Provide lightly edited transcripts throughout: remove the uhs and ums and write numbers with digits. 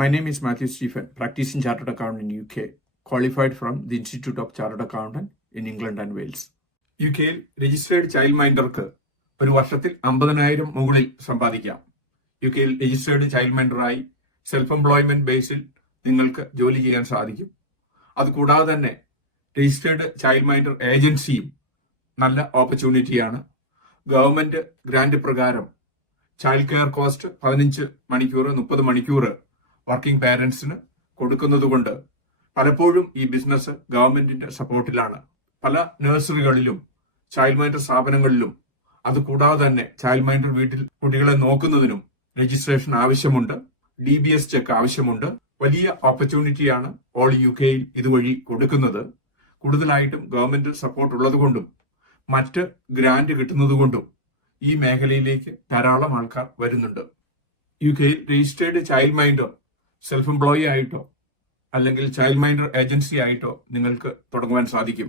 My name is Matthew Stephen, practicing Chartered Accountant in UK, qualified from the Institute of Chartered Accountant in England and Wales. യുകെയിൽ registered child മൈൻഡർക്ക് ഒരു വർഷത്തിൽ 50,000 മുകളിൽ സമ്പാദിക്കാം. യുകെയിൽ registered child മൈൻഡറായി self employment ബേസിൽ നിങ്ങൾക്ക് ജോലി ചെയ്യാൻ സാധിക്കും. അതുകൂടാതെ തന്നെ രജിസ്റ്റേർഡ് ചൈൽഡ് മൈൻഡർ ഏജൻസിയും നല്ല ഓപ്പർച്യൂണിറ്റിയാണ്. ഗവൺമെന്റ് ഗ്രാന്റ് പ്രകാരം ചൈൽഡ് കെയർ കോസ്റ്റ് 15 മണിക്കൂർ 30 മണിക്കൂർ വർക്കിംഗ് പാരന്റ്സിന് കൊടുക്കുന്നതുകൊണ്ട് പലപ്പോഴും ഈ ബിസിനസ് ഗവൺമെന്റിന്റെ സപ്പോർട്ടിലാണ്. പല നഴ്സറികളിലും ചൈൽഡ് മൈൻഡർ സ്ഥാപനങ്ങളിലും അതുകൂടാതെ തന്നെ ചൈൽഡ് മൈൻഡർ വീട്ടിൽ കുട്ടികളെ നോക്കുന്നതിനും രജിസ്ട്രേഷൻ ആവശ്യമുണ്ട്, DBS ചെക്ക് ആവശ്യമുണ്ട്. വലിയ ഓപ്പർച്യൂണിറ്റിയാണ് ഓൾ യുകെയിൽ ഇതുവഴി കൊടുക്കുന്നത്. കൂടുതലായിട്ടും ഗവൺമെന്റ് സപ്പോർട്ട് ഉള്ളതുകൊണ്ടും മറ്റ് ഗ്രാന്റ് കിട്ടുന്നതുകൊണ്ടും ഈ മേഖലയിലേക്ക് ധാരാളം ആൾക്കാർ വരുന്നുണ്ട്. യുകെയിൽ registered child minder self employee ആയിട്ടോ അല്ലെങ്കിൽ ചൈൽഡ് മൈൻഡർ ഏജൻസി ആയിട്ടോ നിങ്ങൾക്ക് തുടങ്ങുവാൻ സാധിക്കും.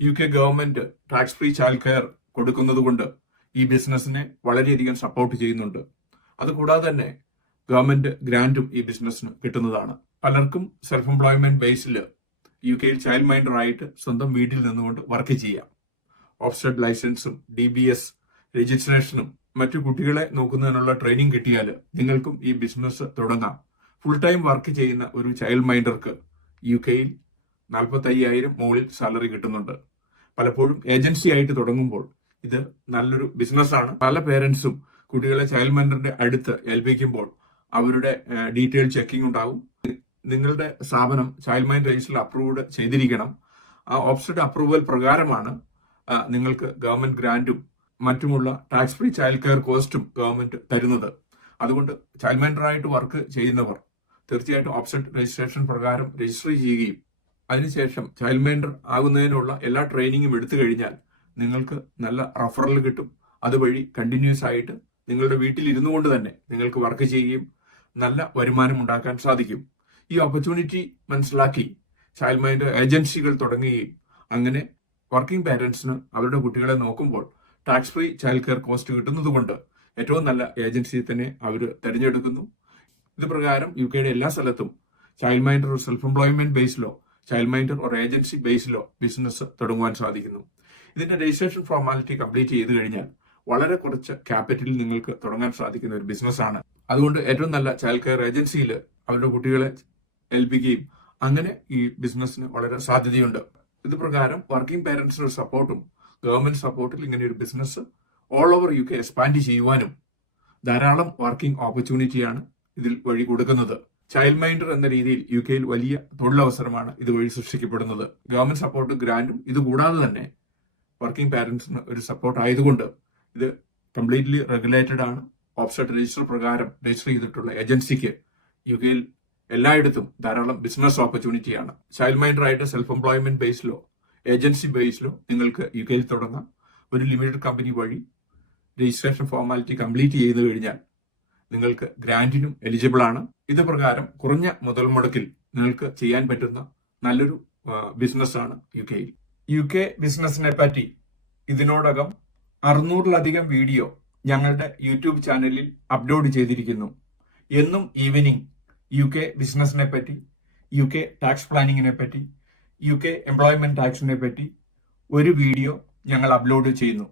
UK government tax free child care കൊടുക്കുന്നതുകൊണ്ട് ഈ ബിസിനസിനെ വളരെയധികം സപ്പോർട്ട് ചെയ്യുന്നുണ്ട്. അതുകൂടാതെ തന്നെ ഗവൺമെന്റ് ഗ്രാന്റും ഈ ബിസിനസ്സിന് കിട്ടുന്നതാണ്. പലർക്കും സെൽഫ് എംപ്ലോയ്മെന്റ് ബേസിൽ യുകെയിൽ ചൈൽഡ് മൈൻഡർ ആയിട്ട് സ്വന്തം വീട്ടിൽ നിന്നുകൊണ്ട് വർക്ക് ചെയ്യാം. ഓഫ്സെറ്റ് ലൈസൻസും DBS രജിസ്ട്രേഷനും മറ്റു കുട്ടികളെ നോക്കുന്നതിനുള്ള ട്രെയിനിങ് കിട്ടിയാൽ നിങ്ങൾക്കും ഈ ബിസിനസ് തുടങ്ങാം. ഫുൾ ടൈം വർക്ക് ചെയ്യുന്ന ഒരു ചൈൽഡ് മൈൻഡർക്ക് യുകെയിൽ 45,000 മുകളിൽ സാലറി കിട്ടുന്നുണ്ട്. പലപ്പോഴും ഏജൻസി ആയിട്ട് തുടങ്ങുമ്പോൾ ഇത് നല്ലൊരു ബിസിനസ്സാണ്. പല പേരൻസും കുട്ടികളെ ചൈൽഡ് മൈൻഡറിന്റെ അടുത്ത് ഏൽപ്പിക്കുമ്പോൾ അവരുടെ ഡീറ്റെയിൽ ചെക്കിംഗ് ഉണ്ടാവും. നിങ്ങളുടെ സ്ഥാപനം ചൈൽഡ് മൈൻഡർ രജിസ്റ്ററിൽ അപ്രൂവ്ഡ് ചെയ്തിരിക്കണം. ആ ഓഫ്സെറ്റ് അപ്രൂവൽ പ്രകാരമാണ് നിങ്ങൾക്ക് ഗവൺമെന്റ് ഗ്രാന്റും മറ്റുമുള്ള ടാക്സ് ഫ്രീ ചൈൽഡ് കെയർ കോസ്റ്റും ഗവൺമെന്റ് തരുന്നത്. അതുകൊണ്ട് ചൈൽഡ് മൈൻഡറായിട്ട് വർക്ക് ചെയ്യുന്നവർ തീർച്ചയായിട്ടും ഓഫ്സെറ്റ് രജിസ്ട്രേഷൻ പ്രകാരം രജിസ്റ്റർ ചെയ്യുകയും അതിനുശേഷം ചൈൽഡ് മൈൻഡർ ആകുന്നതിനുള്ള എല്ലാ ട്രെയിനിങ്ങും എടുത്തു കഴിഞ്ഞാൽ നിങ്ങൾക്ക് നല്ല റഫറൽ കിട്ടും. അതുവഴി കണ്ടിന്യൂസ് ആയിട്ട് നിങ്ങളുടെ വീട്ടിൽ ഇരുന്നു കൊണ്ട് തന്നെ നിങ്ങൾക്ക് വർക്ക് ചെയ്യുകയും നല്ല വരുമാനം ഉണ്ടാക്കാൻ സാധിക്കും. ഈ ഓപ്പർച്യൂണിറ്റി മനസ്സിലാക്കി ചൈൽഡ് മൈൻഡർ ഏജൻസികൾ തുടങ്ങുകയും അങ്ങനെ വർക്കിംഗ് പാരന്റ്സിന് അവരുടെ കുട്ടികളെ നോക്കുമ്പോൾ tax free child care cost കിട്ടുന്നത് കൊണ്ട് ഏറ്റവും നല്ല ഏജൻസിയെ തന്നെ അവർ തിരഞ്ഞെടുക്കുന്നു. ഇത് പ്രകാരം യുകെയുടെ എല്ലാ സ്ഥലത്തും ചൈൽഡ് മൈൻഡർ ഒരു സെൽഫ് എംപ്ലോയ്മെന്റ് ബേസിലോ ചൈൽഡ് മൈൻഡർ ഒരു ഏജൻസി ബേസിലോ ബിസിനസ് തുടങ്ങുവാൻ സാധിക്കുന്നു. ഇതിന്റെ രജിസ്ട്രേഷൻ ഫോർമാലിറ്റി കംപ്ലീറ്റ് ചെയ്ത് കഴിഞ്ഞാൽ വളരെ കുറച്ച് ക്യാപിറ്റലിൽ നിങ്ങൾക്ക് തുടങ്ങാൻ സാധിക്കുന്ന ഒരു ബിസിനസ്സാണ്. അതുകൊണ്ട് ഏറ്റവും നല്ല ചൈൽഡ് കെയർ ഏജൻസിയിൽ അവരുടെ കുട്ടികളെ ഏൽപ്പിക്കുകയും അങ്ങനെ ഈ ബിസിനസ്സിന് വളരെ സാധ്യതയുണ്ട്. ഇത് പ്രകാരം വർക്കിംഗ് പാരന്റ്സിന്റെ സപ്പോർട്ടും ഗവൺമെന്റ് സപ്പോർട്ടിൽ ഇങ്ങനെ ഒരു business all over UK expand ചെയ്യുവാനും ധാരാളം വർക്കിംഗ് ഓപ്പർച്യൂണിറ്റിയാണ് ഇതിൽ വഴി കൊടുക്കുന്നത്. ചൈൽഡ് മൈൻഡർ എന്ന രീതിയിൽ യുകെയിൽ വലിയ തൊഴിലവസരമാണ് ഇതുവഴി സൃഷ്ടിക്കപ്പെടുന്നത്. ഗവൺമെന്റ് സപ്പോർട്ടും ഗ്രാന്റും ഇതുകൂടാതെ തന്നെ വർക്കിംഗ് പാരന്റ്സിന് ഒരു സപ്പോർട്ട് ആയതുകൊണ്ട് ഇത് കംപ്ലീറ്റ്ലി റെഗുലേറ്റഡ് ആണ്. ഓഫ്സെറ്റ് രജിസ്റ്റർ പ്രകാരം രജിസ്റ്റർ ചെയ്തിട്ടുള്ള ഏജൻസിക്ക് യുകെയിൽ എല്ലായിടത്തും ധാരാളം ബിസിനസ് ഓപ്പർച്യൂണിറ്റിയാണ്. ചൈൽഡ് മൈൻഡറായിട്ട് സെൽഫ് എംപ്ലോയ്മെന്റ് ബേസിലോ ഏജൻസി ബേസിലോ നിങ്ങൾക്ക് യുകെയിൽ തുടങ്ങാം. ഒരു ലിമിറ്റഡ് കമ്പനി വഴി രജിസ്ട്രേഷൻ ഫോർമാലിറ്റി കംപ്ലീറ്റ് ചെയ്തു കഴിഞ്ഞാൽ നിങ്ങൾക്ക് ഗ്രാന്റിനും എലിജിബിൾ ആണ്. ഇത് പ്രകാരം കുറഞ്ഞ മുതൽ മുടക്കിൽ നിങ്ങൾക്ക് ചെയ്യാൻ പറ്റുന്ന നല്ലൊരു ബിസിനസ്സാണ് യുകെയിൽ. UK ബിസിനസിനെ പറ്റി ഇതിനോടകം 600-ലധികം വീഡിയോ ഞങ്ങളുടെ യൂട്യൂബ് ചാനലിൽ അപ്ലോഡ് ചെയ്തിരിക്കുന്നു. എന്നും ഈവനിങ് UK ബിസിനസിനെ പറ്റി, UK ടാക്സ് പ്ലാനിങ്ങിനെ പറ്റി, UK എംപ്ലോയ്മെന്റ് ടാക്സിനെ പറ്റി ഒരു വീഡിയോ ഞങ്ങൾ അപ്ലോഡ് ചെയ്യുന്നു.